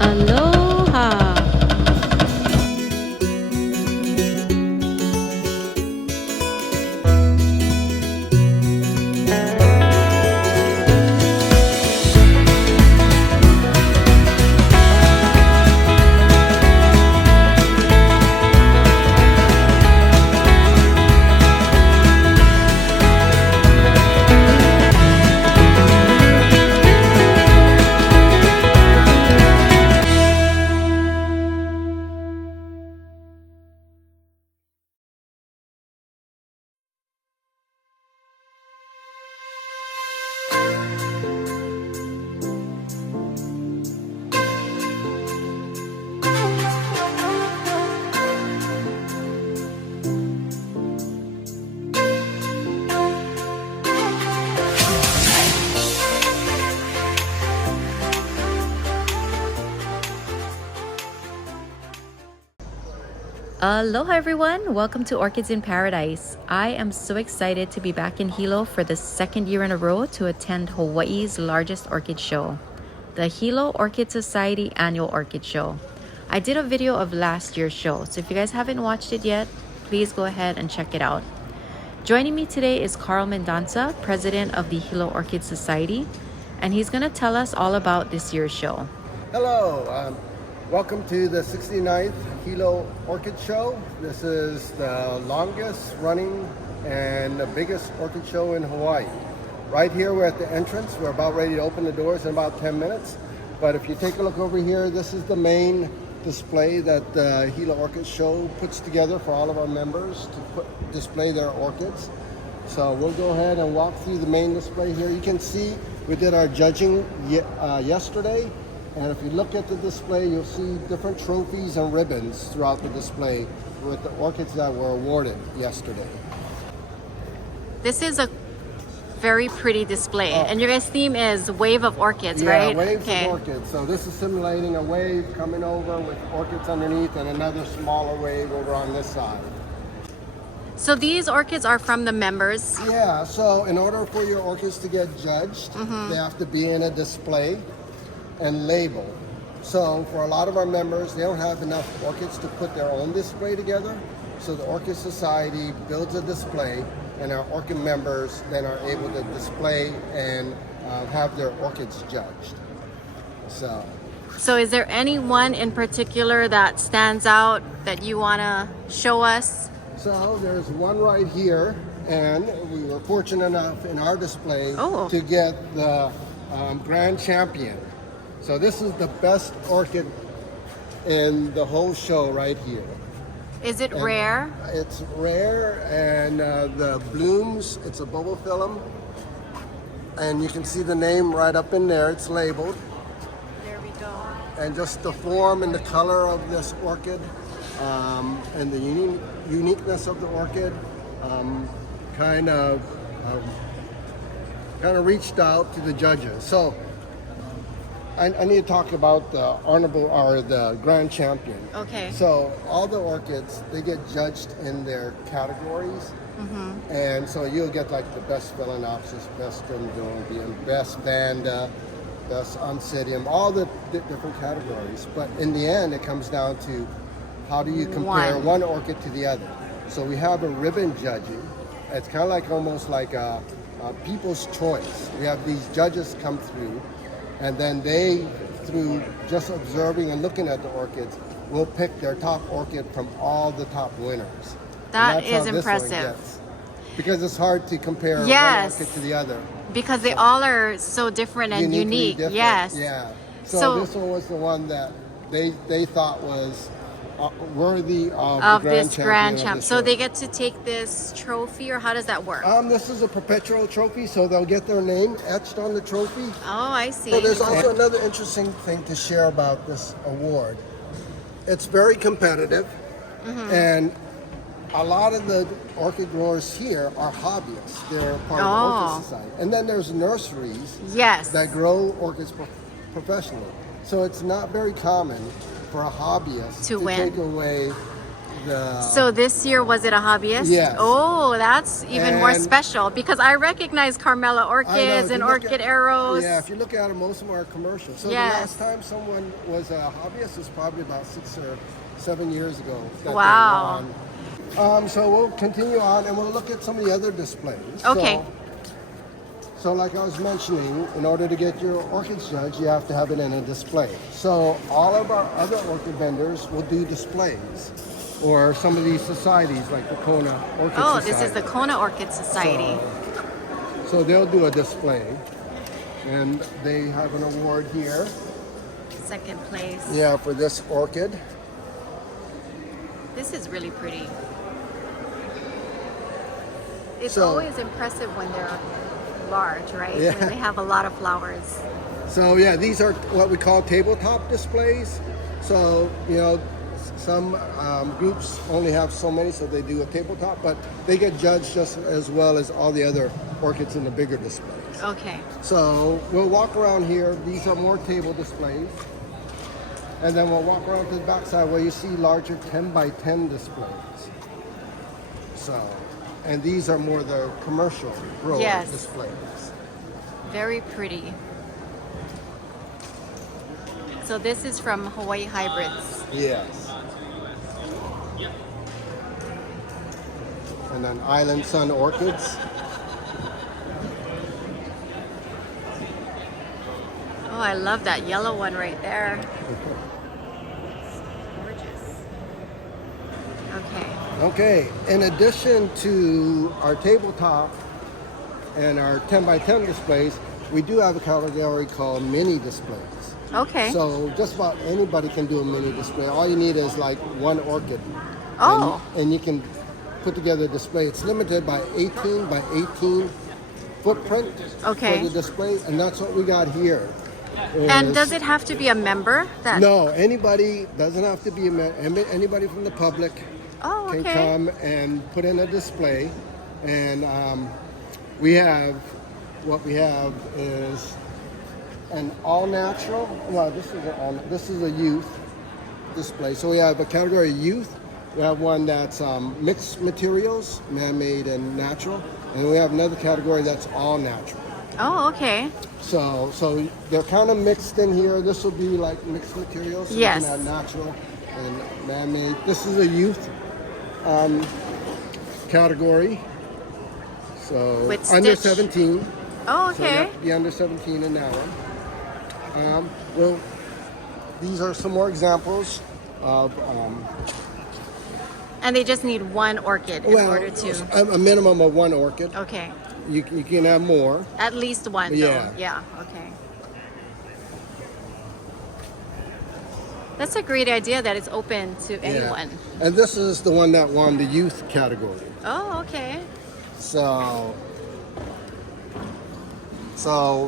Aloha! Aloha everyone! Welcome to Orchids in Paradise. I am so excited to be back in Hilo for the second year in a row to attend Hawaii's largest orchid show, the Hilo Orchid Society Annual Orchid Show. I did a video of last year's show, so if you guys haven't watched it yet, please go ahead and check it out. Joining me today is Carl Mendonça, president of the Hilo Orchid Society, and he's going to tell us all about this year's show. Hello, welcome to the 69th Hilo Orchid Show. This is the longest running and the biggest orchid show in Hawaii. Right here we're at the entrance. We're about ready to open the doors in about 10 minutes. But if you take a look over here, this is the main display that the Hilo Orchid Show puts together for all of our members to display their orchids. So we'll go ahead and walk through the main display here. You can see we did our judging yesterday. And if you look at the display, you'll see different trophies and ribbons throughout the display with the orchids that were awarded yesterday. This is a very pretty display, and your guys' theme is Wave of Orchids, Yeah, right? waves of orchids. So this is simulating a wave coming over with orchids underneath and another smaller wave over on this side. So these orchids are from the members. Yeah, so in order for your orchids to get judged, they have to be in a display and label. So for a lot of our members, they don't have enough orchids to put their own display together. So the Orchid Society builds a display, and our orchid members then are able to display and have their orchids judged. So is there any one in particular that stands out that you want to show us? So there's one right here, and we were fortunate enough in our display to get the grand champion. So this is the best orchid in the whole show right here. Is it rare? It's rare, and the blooms, it's a bulbophyllum. And you can see the name right up in there, it's labeled. There we go. And just the form and the color of this orchid, and the uniqueness of the orchid, kind of reached out to the judges. So I need to talk about the honorable or the grand champion. Okay. So all the orchids, they get judged in their categories. And so you'll get like the best Phalaenopsis, best Dendrobium, best Vanda, best Oncidium, all the different categories. But in the end, it comes down to how do you compare one orchid to the other. So we have a ribbon judging. It's kind of like almost like a people's choice. We have these judges come through, and then they, through just observing and looking at the orchids, will pick their top orchid from all the top winners. That is impressive. Because it's hard to compare one orchid to the other. Because they all are so different and unique. Different. Yes. Yeah. So this one was the one that they thought was worthy of this grand champ. So they get to take this trophy, or how does that work? This is a perpetual trophy, so they'll get their name etched on the trophy. Oh, I see. So there's also another interesting thing to share about this award. It's very competitive, and a lot of the orchid growers here are hobbyists. They're part of the Orchid Society. And then there's nurseries that grow orchids professionally. So it's not very common for a hobbyist to take away So this year, was it a hobbyist? Yes. Oh, that's even more And- special because I recognize Carmela I know, Orchids if and you look Orchid at- Arrows. Yeah, if you look at it, most of them are commercial. So Yes. the last time someone was a hobbyist was probably about 6 or 7 years ago. that they Wow. won. So we'll continue on and we'll look at some of the other displays. Okay. So like I was mentioning, in order to get your orchids judged, you have to have it in a display. So all of our other orchid vendors will do displays, or some of these societies like the Kona Orchid Oh, Society. this is the Kona Orchid Society. So they'll do a display, and they have an award here. Second place. Yeah, for this orchid. This is really pretty. It's So- always impressive when they're large, right? Yeah. When they have a lot of flowers. So yeah, these are what we call tabletop displays. So some groups only have so many, so they do a tabletop, but they get judged just as well as all the other orchids in the bigger displays. Okay. So we'll walk around here. These are more table displays. And then we'll walk around to the backside where you see larger 10 by 10 displays. So, and these are more the commercial grow Yes. displays. Very pretty. So this is from Hawaii Hybrids. Yes. And then Island Sun Orchids. Oh, I love that yellow one right there. Gorgeous. Okay. Okay, in addition to our tabletop and our 10 by 10 displays, we do have a category called mini displays. Okay. So just about anybody can do a mini display. All you need is like one orchid. Oh. And you can put together a display. It's limited by 18 by 18 footprint Okay. for the display, and that's what we got here. And is- does it have to be a member? No, anybody, doesn't have to be anybody from the public Oh, can okay. come and put in a display. And we have, what we have is an all natural, well, this is a youth display. So we have a category youth. We have one that's mixed materials, man-made and natural. And we have another category that's all natural. Oh, okay. So they're kind of mixed in here. This will be like mixed materials. So Yes. You can have natural and man-made. This is a youth category. So With under stitch. 17. Oh, So you okay. have to be under 17 in that one. Well, these are some more examples of And they just need one orchid in order to. a minimum of one orchid. Okay. You can have more. At least one, Yeah. though. Yeah. Okay. That's a great idea that it's open to anyone. Yeah. And this is the one that won the youth category. Oh, okay. So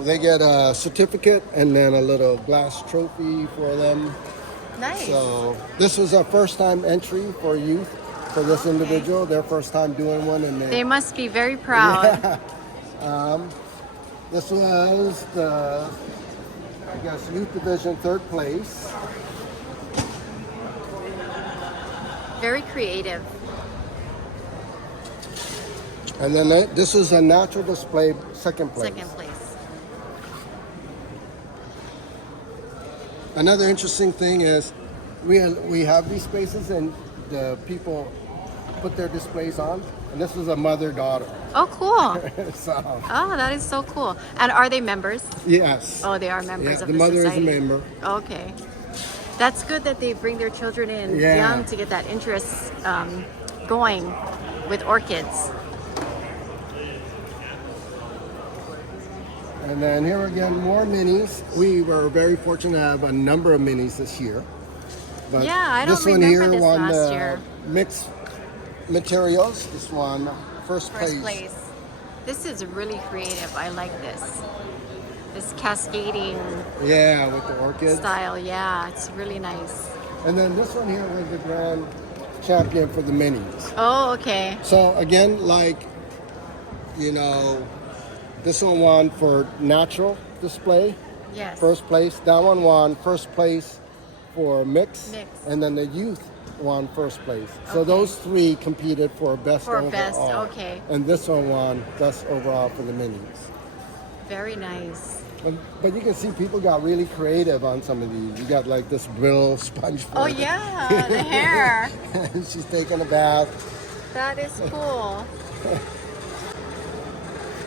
they get a certificate and then a little glass trophy for them. Nice. So this was our first time entry for youth for this individual. Their first time doing one, and They must be very proud. this was the, I guess, youth division third place. Very creative. And then this is a natural display second place. Second place. Another interesting thing is we have these spaces and the people put their displays on, and this is a mother-daughter. Oh, cool. So Oh, that is so cool. And are they members? yes, Oh, they are members yeah, of the the mother society. is a member. Okay. That's good that they bring their children in Yeah. young to get that interest going with orchids. And then here again, more minis. We were very fortunate to have a number of minis this year. But Yeah, I don't this one remember here this won last the year. mixed materials. This one first First place. This is really creative. I like this. This cascading Yeah, with the orchids. style. Yeah, it's really nice. And then this one here was the grand champion for the minis. Oh, okay. So again, this one won for natural display, Yes. first place. That one won first place for mix. Mix. And then the youth won first place. So Okay. those three competed for best For overall. best, okay. And this one won best overall for the minis. Very nice. But you can see people got really creative on some of these. You got like this brittle sponge Oh fur. yeah, the hair. She's taking a bath. That is cool.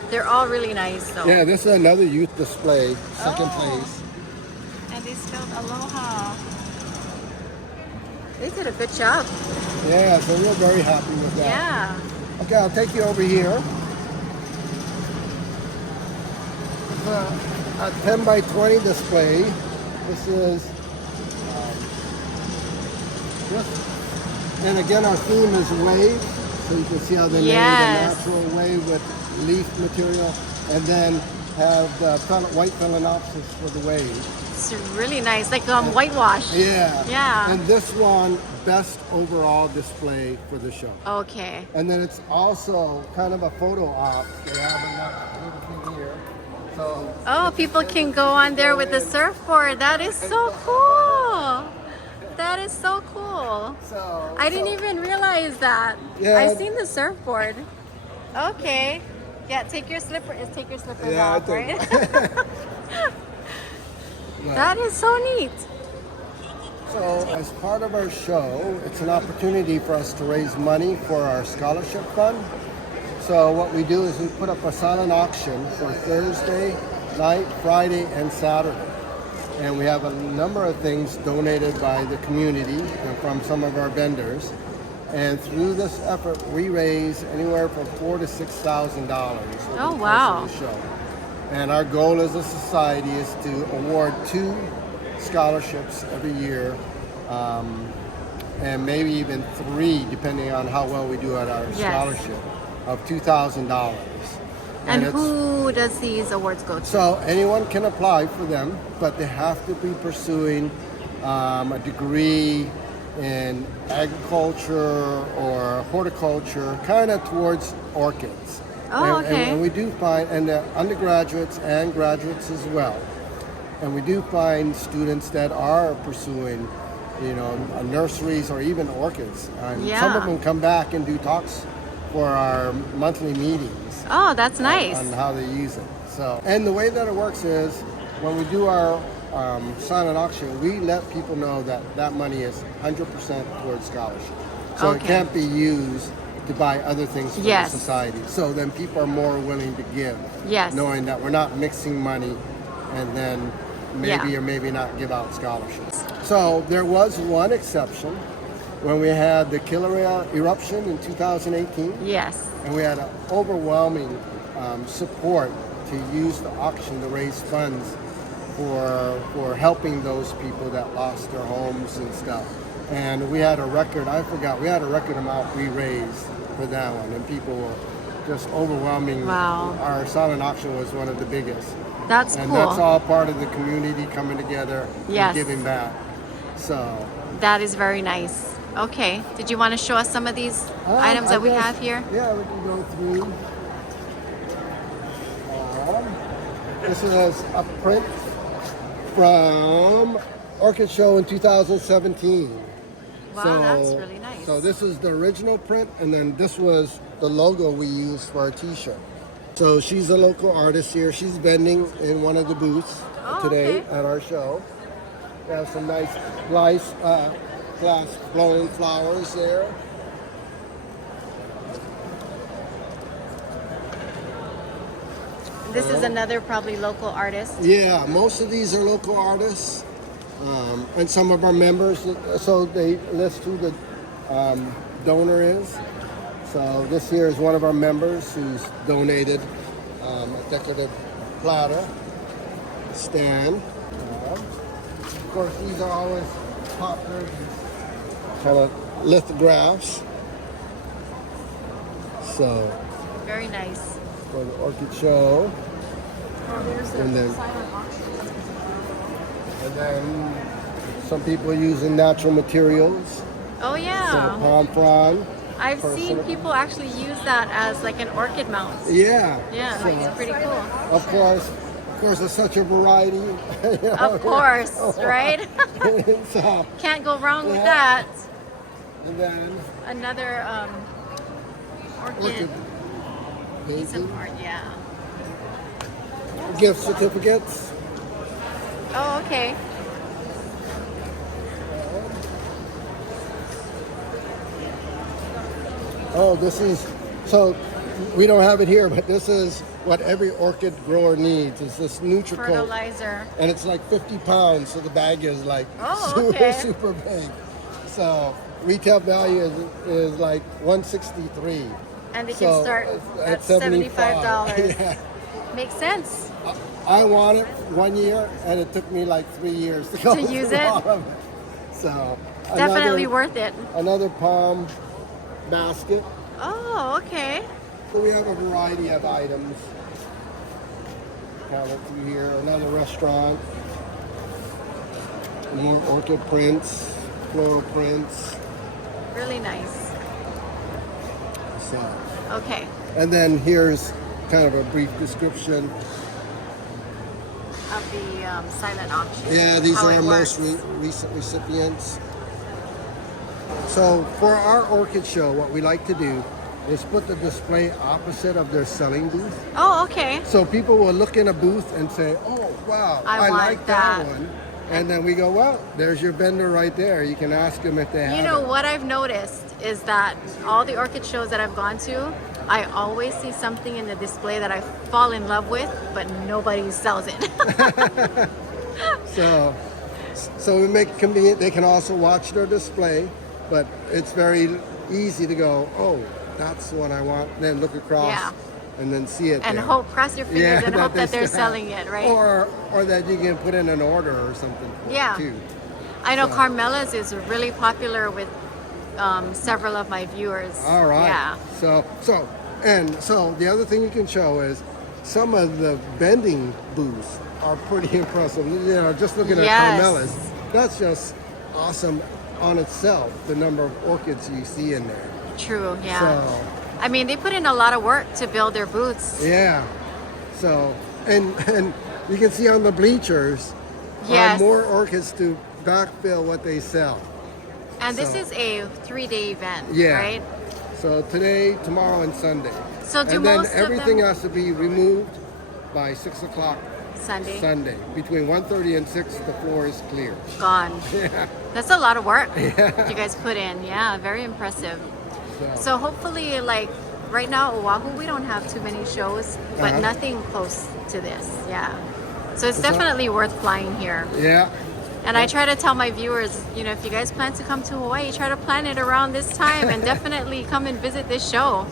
They're all really nice though. Yeah, this is another youth display, second Oh. place. And they spelled aloha. They did a good job. Yeah, so we're very happy with that. Yeah. Okay, I'll take you over here. A 10 by 20 display. This is and again our theme is wave. So you can see how they made a natural wave with leaf material, and then have the white phalaenopsis for the wave. It's really nice, like whitewash. Yeah. Yeah. And this one, best overall display for the show. Okay. And then it's also kind of a photo op. They have a little thing here. So Oh, people can go on there with the surfboard. That is so cool. That is so cool. I didn't even realize that. Yeah. I've seen the surfboard. Okay. Yeah, take your slippers off, right? That is so neat. So as part of our show, it's an opportunity for us to raise money for our scholarship fund. So what we do is we put up a silent auction for Thursday night, Friday, and Saturday. And we have a number of things donated by the community and from some of our vendors. And through this effort, we raise anywhere from $4,000 to $6,000 Oh, wow. of the show. And our goal as a society is to award 2 scholarships every year, and maybe even 3, depending on how well we do at our scholarship, of $2,000. And who does these awards go to? So anyone can apply for them, but they have to be pursuing a degree in agriculture or horticulture, kind of towards orchids. Oh, okay. And we do find, and the undergraduates and graduates as well. And we do find students that are pursuing, nurseries or even orchids. And some of them come back and do talks for our monthly meetings. Oh, that's nice. On how they use it. So, and the way that it works is when we do our silent auction, we let people know that that money is 100% towards scholarship. So it can't be used to buy other things for the society. So then people are more willing to give, knowing that we're not mixing money and then maybe or maybe not give out scholarships. So there was one exception when we had the Kilauea eruption in 2018. Yes. And we had an overwhelming support to use the auction to raise funds for helping those people that lost their homes and stuff. And we had a record, we had a record amount we raised for that one. And people were just overwhelming. Wow. Our silent auction was one of the biggest. That's and cool. And that's all part of the community coming together and giving back. So that is very nice. Okay. Did you want to show us some of these items that we have here? Yeah, we can go through. This is a print from Orchid Show in 2017. Wow, that's really nice. So this is the original print, and then this was the logo we used for our t-shirt. So she's a local artist here. She's vending in one of the booths today at our show. We have some nice glass blown flowers there. This is another probably local artist. Yeah, most of these are local artists. And some of our members, so they list who the donor is. So this here is one of our members who's donated a decorative platter stand. Of course, these are always popular, kind of lithographs. So very nice. For the Orchid Show. And then some people are using natural materials. Oh yeah. So palm frond. I've seen people actually use that as like an orchid mount. Yeah. Yeah, so, it's pretty cool. Of course, there's such a variety. Of course, right? So, can't go wrong with that. And then Another orchid orchid piece painting, of art, yeah. gift certificates. Oh, okay. Oh, this is, so we don't have it here, but this is what every orchid grower needs. It's this Nutricoat. Fertilizer. And it's like 50 pounds, so the bag is like Oh, super, okay. super big. So retail value is like 163. And they So, can start at $75. Yeah. Makes sense. I want it 1 year, and it took me like 3 years to go To use through it? all of it. So Definitely worth it. another palm basket. Oh, okay. So we have a variety of items. Kind of through here, another restaurant. More orchid prints, floral prints. Really nice. So, Okay. and then here's kind of a brief description. Of the silent auction. Yeah, these How are it our most works. recent recipients. So for our orchid show, what we like to do is put the display opposite of their selling booth. Oh, okay. So people will look in a booth and say, oh, wow, I want like that that. one. And then we go, well, there's your vendor right there. You can ask them if they have You know it. what I've noticed is that all the orchid shows that I've gone to, I always see something in the display that I fall in love with, but nobody sells it. So we make it convenient. They can also watch their display, but it's very easy to go, oh, that's what I want. Then look across Yeah. and then see it And there. hope, cross your fingers and hope that they're still have- selling it, right? Or that you can put in an order or something for Yeah. it too. I know So- Carmela's is really popular with several of my viewers. All right. Yeah. So the other thing you can show is some of the bending booths are pretty impressive. You know, just looking at Yes. Carmela's, that's just awesome on itself, the number of orchids you see in there. True, yeah. So, I mean, they put in a lot of work to build their booths. yeah. So, and you can see on the bleachers Yes. are more orchids to backfill what they sell. And this So- is a 3-day event, Yeah. right? So today, tomorrow, and Sunday. So do and then most of everything them has to be removed by 6 o'clock Sunday Sunday. Between 1:30 and 6, the floor is clear. gone? Yeah. That's a lot of work you guys put in. Yeah, very impressive. So, So hopefully, like right now, Oahu, we don't have too many shows, but Uh-huh. nothing close to this. Yeah. So it's Is that- definitely worth flying here. yeah. And I try to tell my viewers, you know, if you guys plan to come to Hawaii, try to plan it around this time and definitely come and visit this show.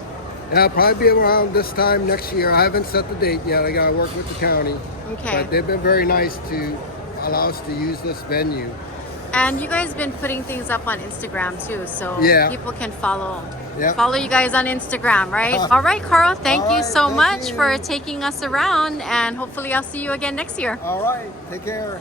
Yeah, it'll probably be around this time next year. I haven't set the date yet. I got to work with the county. Okay. But they've been very nice to allow us to use this venue. And you guys been putting things up on Instagram too, so Yeah. people can follow. Yep. Follow you guys on Instagram, right? All right, Carl, thank All you right, so thank much you. for taking us around, and hopefully I'll see you again next year. All right. Take care.